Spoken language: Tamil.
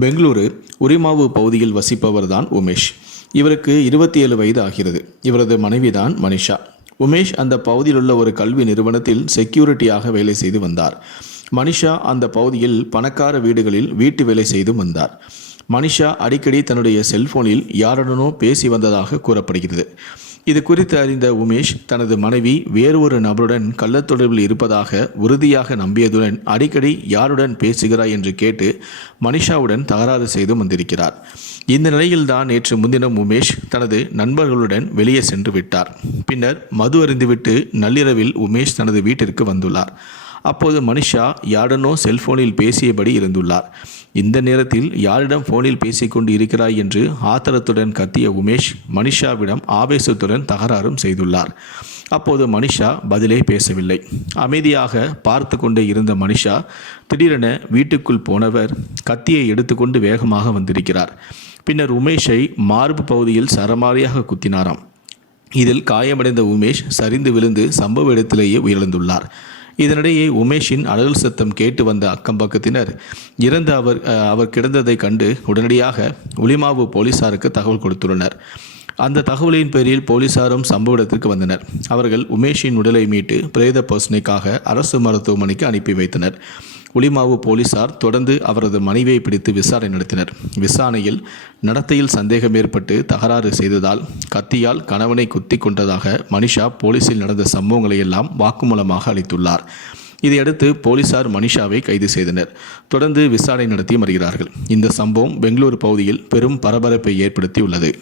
பெங்களூரு உரிமாவு பகுதியில் வசிப்பவர்தான் உமேஷ். இவருக்கு இருபத்தி ஏழு வயது ஆகிறது. இவரது மனைவிதான் மனிஷா. உமேஷ் அந்த பகுதியில் உள்ள ஒரு கல்வி நிறுவனத்தில் செக்யூரிட்டியாக வேலை செய்து வந்தார். மனிஷா அந்த பகுதியில் பணக்கார வீடுகளில் வீட்டு வேலை செய்து வந்தார். மனிஷா அடிக்கடி தன்னுடைய செல்போனில் யாருடனோ பேசி வந்ததாக கூறப்படுகிறது. இது குறித்து அறிந்த உமேஷ் தனது மனைவி வேறு ஒரு நபருடன் கள்ளத்தொடர்பில் இருப்பதாக உறுதியாக நம்பியதுடன் அடிக்கடி யாருடன் பேசுகிறாய் என்று கேட்டு மனிஷாவுடன் தகராறு செய்து வந்திருக்கிறார். இந்த நிலையில்தான் நேற்று முன்தினம் உமேஷ் தனது நண்பர்களுடன் வெளியே சென்று விட்டார். பின்னர் மது அறிந்துவிட்டு நள்ளிரவில் உமேஷ் தனது வீட்டிற்கு வந்துள்ளார். அப்போது மனிஷா யாருடனோ செல்போனில் பேசியபடி இருந்துள்ளார். இந்த நேரத்தில் யாரிடம் போனில் பேசிக்கொண்டு இருக்கிறாய் என்று ஆத்திரத்துடன் கத்திய உமேஷ் மனிஷாவிடம் ஆவேசத்துடன் தகராறும் செய்துள்ளார். அப்போது மனிஷா பதிலே பேசவில்லை. அமைதியாக பார்த்து கொண்டே இருந்த மனிஷா திடீரென வீட்டுக்குள் போனவர் கத்தியை எடுத்துக்கொண்டு வேகமாக வந்திருக்கிறார். பின்னர் உமேஷை மார்பு பகுதியில் சரமாரியாக குத்தினாராம். இதில் காயமடைந்த உமேஷ் சரிந்து விழுந்து சம்பவ இடத்திலேயே உயிரிழந்துள்ளார். இதனிடையே உமேஷின் அழல் சத்தம் கேட்டு வந்த அக்கம் பக்கத்தினர் இறந்து அவர் அவர் கிடந்ததை கண்டு உடனடியாக உளிமாவு போலீசாருக்கு தகவல் கொடுத்துள்ளனர். அந்த தகவலின் பேரில் போலீசாரும் சம்பவ இடத்திற்கு வந்தனர். அவர்கள் உமேஷின் உடலை மீட்டு பிரேத பர்சனைக்காக அரசு மருத்துவமனைக்கு அனுப்பி வைத்தனர். உளிமாவு போலீசார் தொடர்ந்து அவரது மனைவியை பிடித்து விசாரணை நடத்தினர். விசாரணையில் நடத்தையில் சந்தேகம் ஏற்பட்டு தகராறு செய்ததால் கத்தியால் கணவனை குத்தி கொண்டதாக மனிஷா போலீசில் நடந்த சம்பவங்களை எல்லாம் வாக்குமூலமாக அளித்துள்ளார். இதையடுத்து போலீசார் மனிஷாவை கைது செய்தனர். தொடர்ந்து விசாரணை நடத்தி வருகிறார்கள். இந்த சம்பவம் பெங்களூரு பகுதியில் பெரும் பரபரப்பை ஏற்படுத்தி உள்ளது